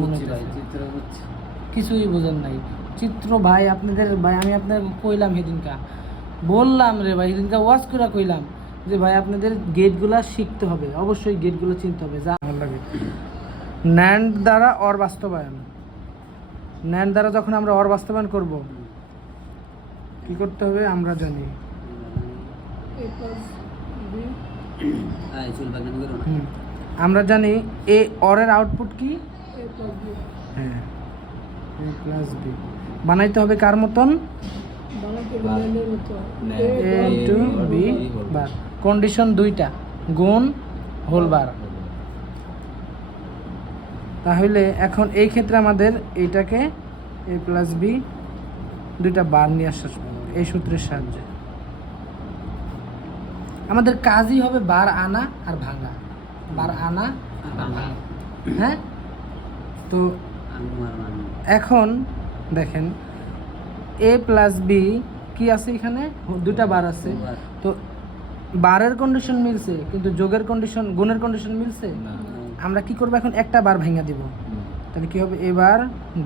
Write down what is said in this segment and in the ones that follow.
মনে হচ্ছে কিছুই বোঝেন নাই। চিত্র ভাই আপনাদের ভাই আমি আপনাকে কইলাম সেদিনকা, বললাম রে ভাই সেদিনকা ওয়াজ করে কইলাম যে ভাই আপনাদের গেটগুলা শিখতে হবে, অবশ্যই গেটগুলো চিনতে হবে। যা আমার লাগে ন্যান্ড দ্বারা অর বাস্তবায়ন, ন্যান্ড দ্বারা যখন আমরা অর বাস্তবায়ন করব কি করতে হবে আমরা জানি। আমরা জানি এ অরের আউটপুট কি, হ্যাঁ এ প্লাস বি বানাইতে হবে কার মতন, এ টু বি বার, কন্ডিশন দুইটা গুণ হোল বার। তাহলে এখন এই ক্ষেত্রে আমাদের এইটাকে এ প্লাস বি দুইটা বার নিয়ে আসা এই সূত্রের সাহায্যে আমাদের কাজই হবে বার আনা আর ভাঙা, বার আনা আর ভাঙা। হ্যাঁ, তো এখন দেখেন এ প্লাস বি কি আছে, এখানে দুটা বার আছে, তো বারের কন্ডিশন মিলছে কিন্তু যোগের কন্ডিশন গুণের কন্ডিশন মিলছে। আমরা কি করব এখন একটা বার ভাঙা দিব, তাহলে কি হবে এবার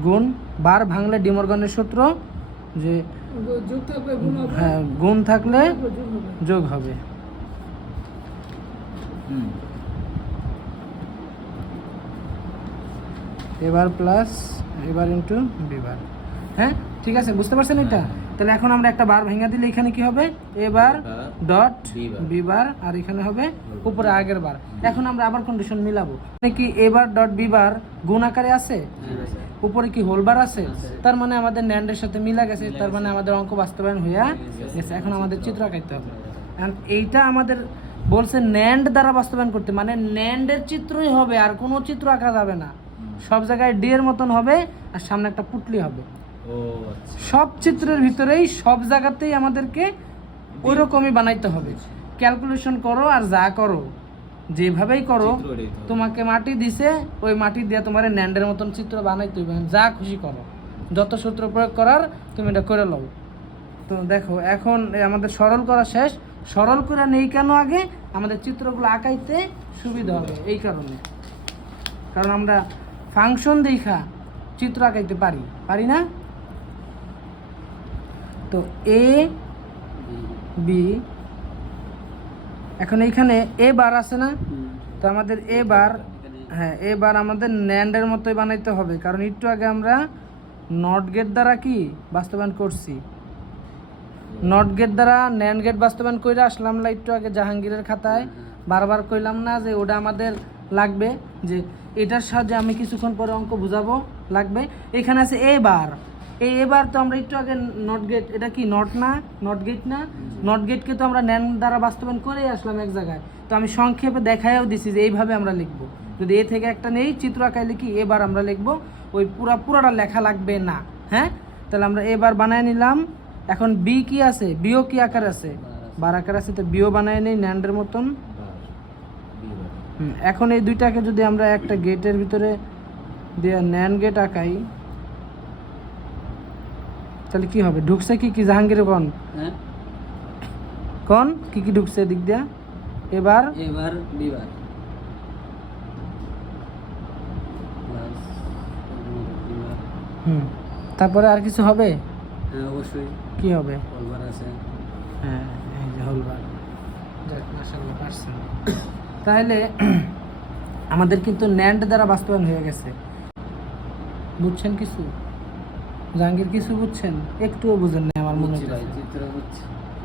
গুণ, বার ভাঙলে ডিমর্গনের সূত্র যে হ্যাঁ গুণ থাকলে যোগ হবে। এবার প্লাস এবার ইন্টু বিবার। হ্যাঁ ঠিক আছে, বুঝতে পারছেন এটা? তাহলে এখন আমরা একটা বার ভেঙে দিলে এখানে কি হবে এবার ডট বিবার আর এখানে হবে উপরে আগের বার। এখন আমরা আবার কন্ডিশন মিলাবো, কি এবার ডট বিবার গুণ আকারে আছে, উপরে কি হোল বার আছে, তার মানে আমাদের ন্যান্ডের সাথে মিলা গেছে, তার মানে আমাদের অঙ্ক বাস্তবায়ন হইয়া গেছে। এখন আমাদের চিত্র আঁকাইতে হবে। এইটা আমাদের বলছে ন্যান্ড দ্বারা বাস্তবায়ন করতে, মানে ন্যান্ডের চিত্রই হবে আর কোনো চিত্র আঁকা যাবে না, সব জায়গায় ডি এর মতন হবে আর সামনে একটা পুটলি হবে। সব চিত্রের ভিতরেই সব জায়গাতেই আমাদেরকে ওই রকমই বানাইতে হবে। ক্যালকুলেশন করো আর যা করো যেভাবেই করো, তোমাকে মাটি দিছে ওই মাটি দিয়ে তোমার ন্যান্ডের মতন চিত্র বানাইতে হবে, যা খুশি করো, যত সূত্র প্রয়োগ করার তুমি এটা করে লও। তো দেখো এখন আমাদের সরল করা শেষ, সরল করে নেই কেন আগে আমাদের চিত্রগুলো আঁকাইতে সুবিধা হবে এই কারণে, কারণ আমরা ফাংশন দেখা চিত্র আঁকাইতে পারি না। তো এ বি, এখন এইখানে এ বার আছে না, তো আমাদের এ বার, হ্যাঁ এ বার আমাদের ন্যান্ডের মতোই বানাইতে হবে, কারণ একটু আগে আমরা নট গেট দ্বারা কি বাস্তবায়ন করছি, নট গেট দ্বারা ন্যান্ড গেট বাস্তবায়ন করে আসলাম না একটু আগে জাহাঙ্গীরের খাতায়, বারবার কইলাম না যে ওটা আমাদের লাগবে, যে এটার সাহায্যে আমি কিছুক্ষণ পরে অঙ্ক বুঝাবো লাগবে। এখানে আছে এ বার, এই এবার তো আমরা একটু আগে নট গেট, এটা কি নট না, নট গেট না, নট গেটকে তো আমরা ন্যান্ড দ্বারা বাস্তবায়ন করেই আসলাম এক জায়গায়, তো আমি সংক্ষেপে দেখাইও দিছি যে এইভাবে আমরা লিখবো, যদি এ থেকে একটা নেই চিত্র আঁকায় লিখি এবার আমরা লিখবো, ওই পুরাটা লেখা লাগবে না। হ্যাঁ, তাহলে আমরা এবার বানায় নিলাম। এখন বি কি আছে, বিও কি আকার আছে, বার আকার আছে, তো বিও বানায় নেই ন্যান্ডের মতন। এখন এই দুইটাকে যদি আমরা একটা গেটের ভিতরে দিয়ে ন্যান্ড গেট আঁকাই তাহলে কি হবে, ঢুকছে কি কি জাহাঙ্গীর কোন কোন কি কি ঢুকছে দিক দিয়া, এবার বিবার, তারপরে আর কিছু হবে, হ্যাঁ অবশ্যই কি হবে, হোলবার আছে, হ্যাঁ এই যে হোলবার। যাক মাশাআল্লাহ পারছেন। তাহলে আমাদের কিন্তু ন্যান্ড দ্বারা বাস্তবায়ন হয়ে গেছে। বুঝছেন কিছু জাহাঙ্গীর, কিছু বুঝছেন? একটুও বুঝেন নাই আমার মনে হচ্ছে,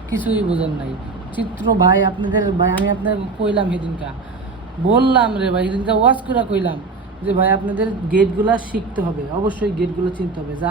কিছুই বুঝেন নাই। চিত্র ভাই আপনাদের ভাই আমি আপনাকে কইলাম সেদিনকা, বললাম রে ভাই সেদিনকা ওয়াজ করে কইলাম যে ভাই আপনাদের গেটগুলা শিখতে হবে, অবশ্যই গেটগুলো চিনতে হবে। যা